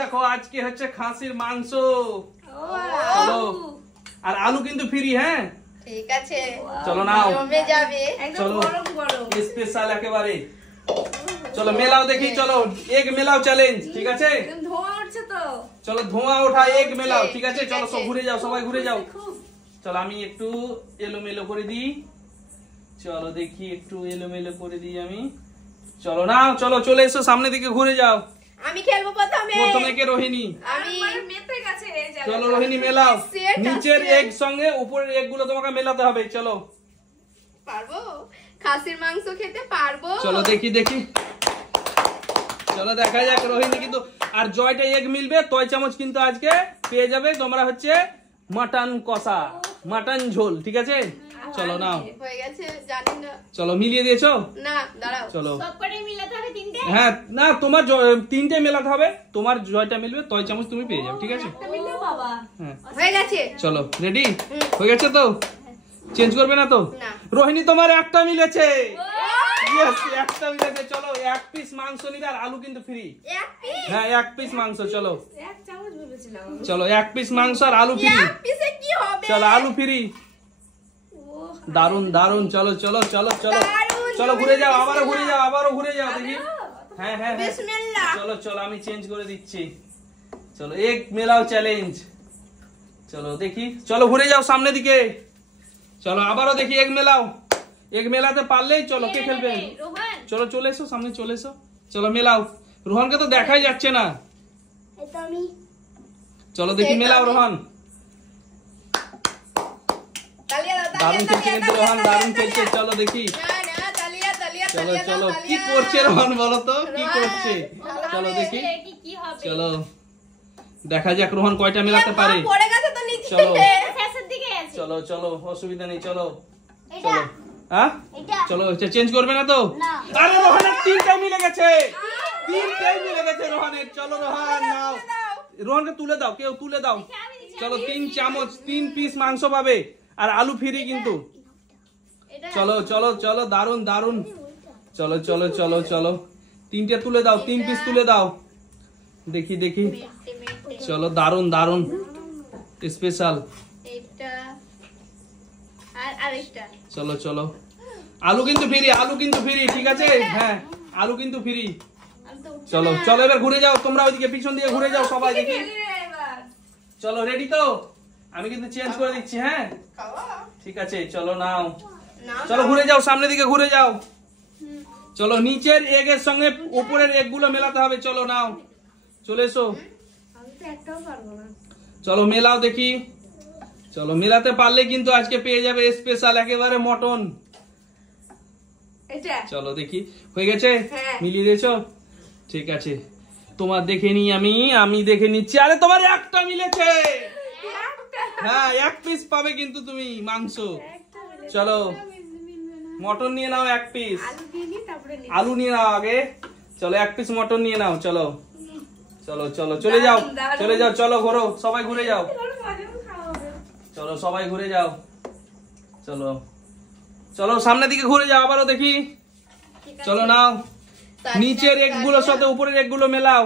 দেখো আজকে হচ্ছে খাসির মাংস। চলো আর আলু কিন্তু ফ্রি। হ্যাঁ ঠিক আছে চলো নাও জমে যাবে একদম গরম গরম স্পেশাল একেবারে। চলো মেলাও দেখি, চলো এগ মেলাও চ্যালেঞ্জ। ঠিক আছে একদম ধোঁয়া উঠছে তো। চলো ধোঁয়া ওঠা এগ মেলাও। ঠিক আছে চলো সব ঘুরে যাও, সবাই ঘুরে যাও। চলো আমি একটু এলোমেলো করে দিই। চলো দেখি একটু এলোমেলো করে দিই আমি। চলো না চলো চলে এসো সামনে দিকে ঘুরে যাও। আমি খেলবো প্রথমে কে? রোহিণী। আমি মেতে গেছে এই জায়গাটা। চলো রোহিণী মেলাও। সেট নিচের আছে। এগ সঙ্গে উপরের এগ গুলো তোমাকে মেলাতে হবে। চলো পারবো খাসির মাংস খেতে পারবো। চলো দেখি দেখি। চলো দেখা যাক রোহিণী কিন্তু আর জয়টা এগ মিলবে। তয় চামচ কিন্তু আজকে পেয়ে যাবে তোমরা হচ্ছে মাটন কষা, মাটন ঝোল। ঠিক আছে চলো নাও। হয়ে গেছে জানি না। চলো মিলিয়ে দিয়েছো? না দাঁড়াও চলো সবকটাই মিলাতে হবে তিনটে। হ্যাঁ না তোমার তিনটে মেলাতে হবে। তোমার জয়টা মিলবে, তয় চামচ তুমি পেয়ে যাও। ঠিক আছে একটা মিললেও বাবা। হ্যাঁ হয়ে গেছে। চলো রেডি হয়ে গেছে তো? চেঞ্জ করবে না তো? না। রোহিণী তোমার একটা মিলেছে। ইয়েস একটা মিলেছে। চলো এক পিস মাংস নিবে আর আলু কিন্তু ফ্রি। এক পিস হ্যাঁ এক পিস মাংস। চলো এক চামচ ভেবেছিলাম। চলো এক পিস মাংস আর আলু ফ্রি। এক পিসে কি হবে? চলো আলু ফ্রি। দারুন দারুন। চলো চলো চলো চলো দারুণ, চলো ঘুরে যাও, আবারও ঘুরে যাও, আবারও ঘুরে যাও দেখি। হ্যাঁ হ্যাঁ হ্যাঁ বিসমিল্লাহ। চলো চলো আমি চেঞ্জ করে দিচ্ছি। চলো এক মেলাও চ্যালেঞ্জ। চলো দেখি, চলো ঘুরে যাও সামনে দিকে। চলো আবারও দেখি এক মেলাও। এক মেলাতে পারলেই চলো কে খেলবে? রোহন চলো চলে এসো সামনে, চলে এসো। চলো মেলাও। রোহনকে তো দেখাই যাচ্ছে না। এটা আমি চলো দেখি মেলাও রোহন। তালিয়া দাও দারুণ খেলছে কিন্তু রোহন, দারুণ খেলছে। চলো দেখি। না না তালিয়া তালিয়া চলো তালিয়া চলো দাও, কি তালিয়া। করছে রোহন বলো তো কি রোহন, করছে? ভালো চলো হবে। দেখি। কি কি হবে? চলো দেখা যাক রোহন কয়টা মেলাতে পারে। পড়ে গেছে তো নিচে। চলো। শেষের দিকে আছে। চলো চলো অসুবিধা নেই। চলো এটা চলো হ্যাঁ এটা চলো চেঞ্জ করবে না তো? না। আরে রোহনের তিনটাই মিলে গেছে, তিনটাই মিলে গেছে রোহনের। চলো রোহন নাও, রোহনকে তুলে দাও, কেউ তুলে দাও। চলো 3 চামচ 3 পিস মাংস পাবে আর আলু ফ্রি কিন্তু। এটা চলো চলো চলো দারুন দারুন। চলো চলো চলো চলো তিনটে তুলে দাও, 3 পিস তুলে দাও। দেখি দেখি। চলো দারুন দারুন স্পেশাল। এটা আর আরেকটা চলো চলো আলু কিন্তু ফ্রি, আলু কিন্তু ফ্রি। ঠিক আছে হ্যাঁ আলু কিন্তু ফ্রি। চলো চলো এবার ঘুরে যাও তোমরা, ওইদিকে পিছন দিয়ে ঘুরে যাও সবাই দেখি। এবার চলো রেডি তো? আমি কিন্তু চেঞ্জ করে দিচ্ছি। হ্যাঁ খাওয়া ঠিক আছে চলো নাও। না চলো ঘুরে যাও সামনের দিকে ঘুরে যাও। চলো নিচের এগ এর সঙ্গে উপরের এগ গুলো মেলাতে হবে। চলো নাও চলে এসো। আমি তো একটাও পারবো না। চলো মেলাও দেখি। চলো মেলাতে পারলে কিন্তু আজকে পেয়ে যাবে স্পেশাল একেবারে মটন। এটা চলো দেখি হয়ে গেছে? হ্যাঁ। মিলিয়ে দিয়েছো? ঠিক আছে তোমার দেখে নি আমি দেখে নিচ্ছি। আরে তোমার একটা মিলেছে। হ্যাঁ এক পিস পাবে কিন্তু তুমি মাংস। চলো মটন নিয়ে নাও এক পিস। আলু দিয়ে নি তারপরে নি। আলু নিয়ে নাও আগে। চলো এক পিস মটন নিয়ে নাও। চলো চলো চলো চলে যাও দারুণ। চলে যাও। চলো ঘোরো সবাই ঘুরে যাও। মটন খাওয়া হবে। চলো সবাই ঘুরে যাও। চলো চলো সামনের দিকে ঘুরে যাও আবারও দেখি। চলো নাও নিচের এগ গুলোর সাথে উপরের এগ গুলো মেলাও।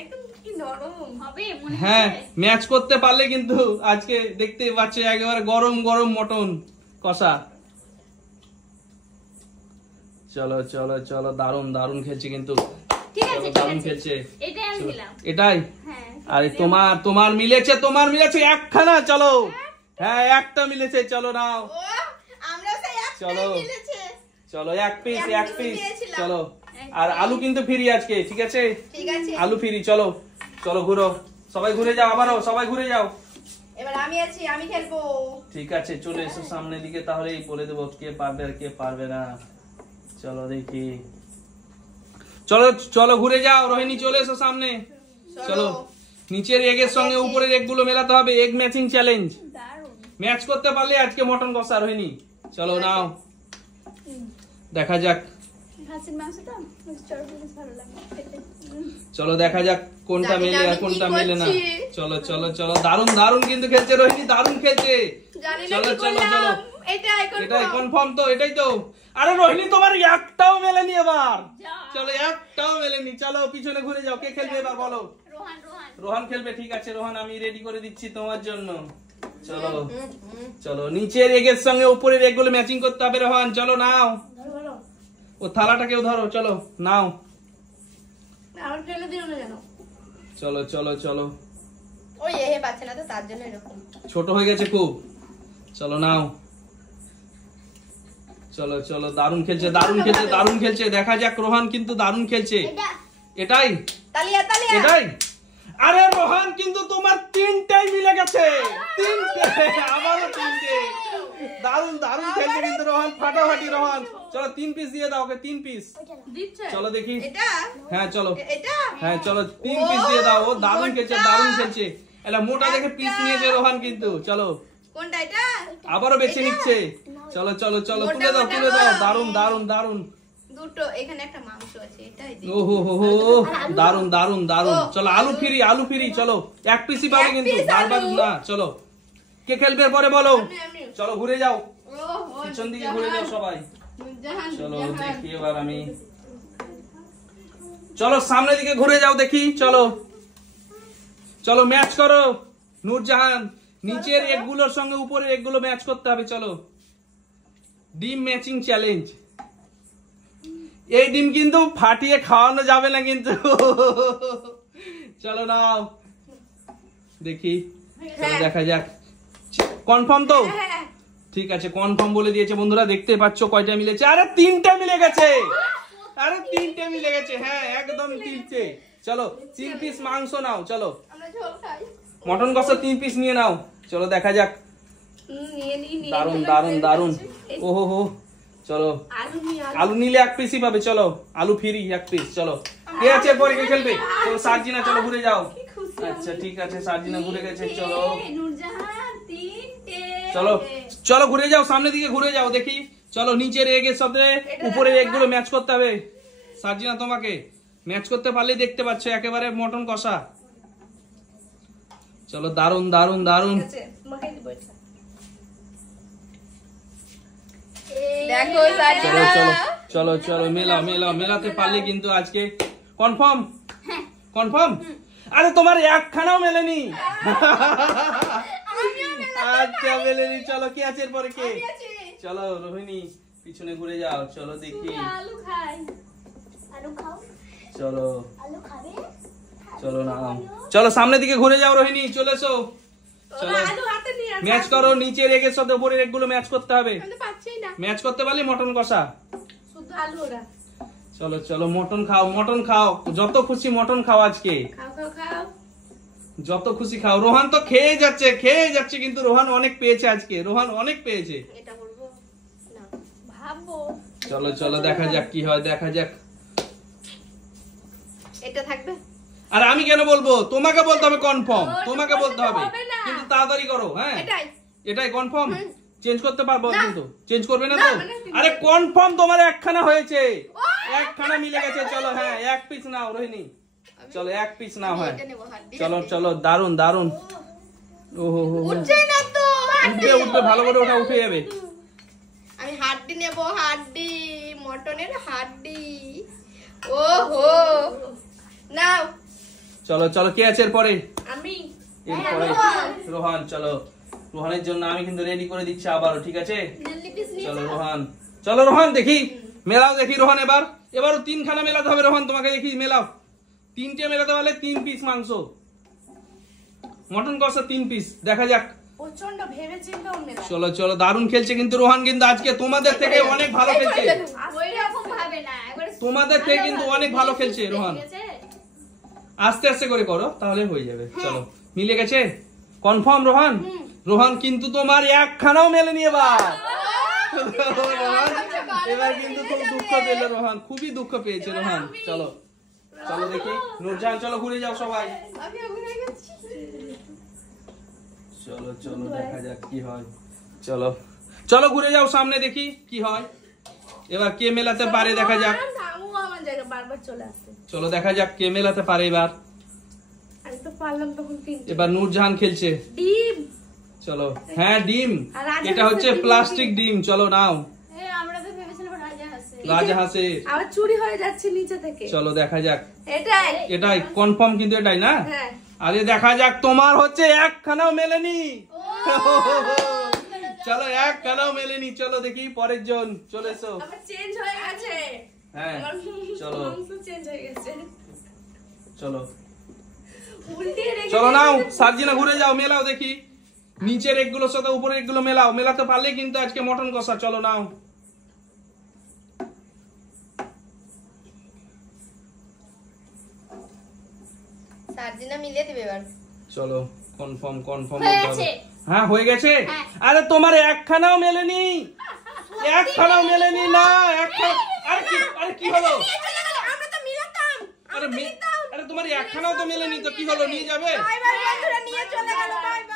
একদম কি নরম হবে মনে হ্যাঁ ম্যাচ করতে পারলে কিন্তু আজকে দেখতে পাচ্ছ একেবারে গরম গরম মটন কষা। চলো চলো চলো দারুন দারুন খেলছে কিন্তু। ঠিক আছে চলো, ঠিক দারুণ আছে খেলছে। এটাই আমি দিলাম। এটাই হ্যাঁ আরে তোমার মিলেছে একখানা। চলো হ্যাঁ একটা মিলেছে। চলো নাও ও আমরা সেই একটাই চলো। মিলেছে। চলো এক পিস এক এক piece পিস। নিয়েছিলাম। চলো আর আলু কিন্তু ফ্রি আজকে। ঠিক আছে ঠিক আছে আলু ফ্রি। চলো চলো ঘুরো সবাই ঘুরে যাও আবারও সবাই ঘুরে যাও। এবার আমি আছি, আমি খেলবো। ঠিক আছে চলে এসো সামনের দিকে, তাহলেই বলে দেবো কে পারবে আর কে পারবে না। চলো দেখি। চলো চলো ঘুরে যাও রোহিণী, চলে এসো সামনে। চলো নিচের এগের সঙ্গে উপরের এগ গুলো মেলাতে হবে। Egg matching challenge. দারুণ। ম্যাচ করতে পারলে আজকে মটন কষা রোহিণী। চলো নাও দেখা যাক। খাসির মাংসটা চর্বি বেশ ভালো লাগে খেতে। চলো দেখা যাক কোনটা জানি না মেলে আর আমি কি কোনটা মেলে না। করছি। চলো চলো চলো দারুন দারুন কিন্তু খেলছে রোহিণী, দারুন খেলছে। জানি না চলো কি চলো চলো করলাম। এটাই এটাই করব। কনফার্ম তো, এটাই তো। আরে রোহিণী তোমার একটাও মেলেনি এবার। যা। চলো একটাও মেলেনি। চলো পিছনে ঘুরে যাও, কে খেলবে এবার বলো? রোহান রোহান রোহান খেলবে, ঠিক আছে রোহান আমি রেডি করে দিচ্ছি তোমার জন্য। চলো চলো, নিচের এগের সঙ্গে উপরের এগগুলো ম্যাচিং করতে হবে রোহান। চলো নাও, ও থালাটাকেও ধরো, চলো নাও। আমার ফেলে দিও না যেন। চলো চলো চলো, ওই এহে পাচ্ছে না তো তার জন্য এরকম। ছোট হয়ে গেছে খুব। চলো নাও, চলো চলো, দারুণ খেলছে দারুণ খেলছে দারুণ খেলছে। দেখা যাক, রোহান কিন্তু দারুণ খেলছে। এটাই তালিয়া তালিয়া। এটাই, আরে রোহান কিন্তু তোমার তিনটাই মিলে গেছে, তিনটে, আবারও তিনটে। দারুণ দারুণ খেলছে কিন্তু রোহান, ফাটাফাটি রোহান। চলো 3 পিস দিয়ে দাও ওকে, 3 পিস। দিচ্ছে। চলো দেখি, এটা হ্যাঁ চলো, এটা হ্যাঁ চলো 3 পিস দিয়ে দাও। ও দারুণ খেলছে দারুণ খেলছে। এলা মোটা দেখে পিস নিয়েছে রোহান কিন্তু। চলো কোনটা এটা? আবারও বেছে নিচ্ছে। চলো চলো চলো, তুলে দাও তুলে দাও। দারুণ দারুণ দারুণ। দুটো, এখানে একটা মাংস আছে, এটাই দিই। ও হো হো হো, দারুণ দারুণ দারুণ। চলো আলু ফ্রি আলু ফ্রি। চলো 1 পিসই পাবে কিন্তু, এক piece বারবার আলু। না। চলো কে খেলবে পরে বলো। আমি চলো ঘুরে যাও, ও পিছন দিকে ঘুরে যাও সবাই। নুরজাহান চলো দেখি এবার আমি, চলো সামনের দিকে ঘুরে যাও দেখি। চলো চলো ম্যাচ করো নূরজাহান, নিচের এগগুলোর সঙ্গে উপরের এগগুলো ম্যাচ করতে হবে। চলো ডিম ম্যাচিং চ্যালেঞ্জ। এই ডিম কিন্তু ফাটিয়ে খাওয়ানো যাবে না কিন্তু। চলো নাও দেখি, চলো দেখা যাক। কনফার্ম তো? হ্যাঁ ঠিক আছে কনফার্ম বলে দিয়েছে বন্ধুরা, দেখতে পাচ্ছ কয়টা মিলেছে। আরে 3টা মিলে গেছে, আরে 3টে মিলে গেছে, হ্যাঁ একদম 3টে। চলো 3 পিস মাংস নাও। চলো আমরা ঝোল খাই। মটন কষা 3 পিস নিয়ে নাও। চলো দেখা যাক। নিয়ে নিয়ে দারুন দারুন দারুন। ওহো হো, চলো আলু নিয়ে আলু নিলে 1 পিসই পাবে। চলো আলু ফ্রি 1 পিস। চলো কে আছে পরে কে খেলবে? চলো সার্জিনা, চলো ঘুরে যাও। আচ্ছা ঠিক আছে, সার্জিনা ঘুরে গেছে। চলো নূরজাহান 3টে। চলো চলো ঘুরে যাও, সামনের দিকে ঘুরে যাও দেখি। চলো নিচের এগের সাথে উপরের এগগুলো ম্যাচ করতে হবে। সার্জিনা তোমাকে ম্যাচ করতে পারলেই দেখতে পাচ্ছ একেবারে মটন কষা। চলো দারুন দারুন দারুন। আছে তোমাকে দিব এটা। দেখো চলো সাজিনা। চলো চলো চলো, মেলাও মেলাও, মেলাতে পারলে কিন্তু আজকে কনফার্ম কনফার্ম। আরে তোমার একখানাও মেলেনি। আচ্ছা মেলেনি। চলো কে আছে এরপরে কে? চলো রোহিণী পিছনে ঘুরে যাও। চলো দেখি, আলু খাই। আলু খাও। চলো আলু খাবে? চলো না, চলো সামনের দিকে ঘুরে যাও রোহিণী, চলে এসো। চলো আলু হাতে নিয়ে আসো। ম্যাচ করো, নিচের এগের সাথে উপরের এগগুলো ম্যাচ করতে হবে। আমি তো পাচ্ছিই না। ম্যাচ করতে পারলে মটন কষা। শুধু আলু ওরা। চলো চলো মটন খাও, মটন খাও, যত খুশি মটন খাও আজকে, খাও খাও খাও। যত খুশি খাও। রোহান তো খেয়ে যাচ্ছে কিন্তু রোহান অনেক পেয়েছে আজকে, রোহান অনেক পেয়েছে। এটা করব না। ভাববো। চলো চলো দেখা যাক কি হয়, দেখা যাক। এটা থাকবে। আর আমি কেন বলবো? তোমাকে বলতে হবে কনফার্ম, ওটা তোমাকে বলতে হবে। হবে না। কিন্তু তাড়াতাড়ি করো। হ্যাঁ এটাই। এটাই কনফার্ম। চেঞ্জ করতে পারবো না। কিন্তু চেঞ্জ করবে না না, তো? মানে আরে কনফার্ম তোমার একখানা হয়েছে, একখানা মিলে গেছে। চলো হ্যাঁ 1 পিস নাও রোহিণী, চলো 1 পিস নাও। হ্যাঁ এটা নেব হাত দিয়ে। চলো চলো, দারুন দারুন। ওহো হো, উঠছে না তো। উঠবে উঠবে, ভালো করে ওটা উঠে যাবে। আমি হাড্ডি নেব, হাড্ডি, মটনের হাড্ডি। ওহো নাও। চলো চলো কে আছে এরপরে? আমি এরপরে রোহান। চলো রোহানের জন্য আমি কিন্তু রেডি করে দিচ্ছি আবারও, ঠিক আছে? নেলি পিস নিয়ে চলো রোহান, চলো রোহান দেখি মেলাও দেখি রোহান। এবারও 3খানা মেলাতে হবে রোহান, তোমাকে দেখি মেলাও। 3টে মেলাতে পারলে 3 পিস মাংস, মটন কষা 3 পিস। দেখা যাক। প্রচন্ড ভেবেচিন্তে মেলা। চলো চলো, দারুণ খেলছে কিন্তু রোহান, কিন্তু আজকে তোমাদের থেকে অনেক ভালো খেলছে। ওই রকম ভাবে না, একবার তোমাদের থেকে কিন্তু অনেক ভালো খেলছে রোহান। ঠিক আছে? আস্তে আস্তে করে করো তাহলে হয়ে যাবে। চলো মিলে গেছে কনফার্ম রোহান। রোহান কিন্তু তোমার একখানাও মেলেনি এবার। রোহান এবার কিন্তু খুব দুঃখ পেল রোহান, খুবই দুঃখ পেয়েছে রোহান। চলো চলো দেখি নূরজাহান, চলো ঘুরে যাও সবাই। আমি ঘুরে গেছি। চলো চলো দেখা যাক কি হয়। চলো চলো ঘুরে যাও সামনে দেখি কি হয়। এবার কে মেলাতে পারে দেখা যাক। নামও আমার জায়গা বারবার চলে আসছে। চলো দেখা যাক কে মেলাতে পারে এবার। আমি তো পারলাম তখন 3। এবার নূরজাহান খেলছে। ডিম। চলো হ্যাঁ ডিম, আর রাজা এটা হচ্ছে হাঁসের ডিম। প্লাস্টিক ডিম। চলো নাও এই আমরা তো ভেবেছিলাম রাজহাঁসে। রাজহাঁসের। আবার চুরি হয়ে যাচ্ছে নিচে থেকে। চলো দেখা যাক। এটাই। এটাই কনফার্ম কিন্তু এটাই না? হ্যাঁ আরে দেখা যাক, তোমার হচ্ছে একখানাও মেলেনি। চলো একখানাও মেলেনি, চলো দেখি পরের জন, চলে এসো। আবার চেঞ্জ হয়ে গেছে। হ্যাঁ চলো চেঞ্জ হয়ে গেছে। চলো উল্টিয়ে রেখে চলো নাও সার্জিনা, ঘুরে যাও, মেলাও দেখি নিচের এগুলোর সাথে উপরের এগুলো মেলাও। মেলাতে পারলে কিন্তু আজকে মটন কষা। চলো নাও। সার্জিনা মিলিয়ে দিবে এবার। চলো কনফার্ম কনফার্ম হয়ে বলতে হবে। গেছে। হ্যাঁ হয়ে গেছে। হ্যাঁ। আরে তোমার একখানাও মেলেনি, একখানাও মেলেনি না, একখানা। আরে কি হলো? আমরা তো মিলাতাম। আরে তোমার একখানাও তো মেলেনি, তো কি হলো? নিয়ে যাবে? বাই বাই বন্ধুরা, নিয়ে চলে গেল। Bye bye.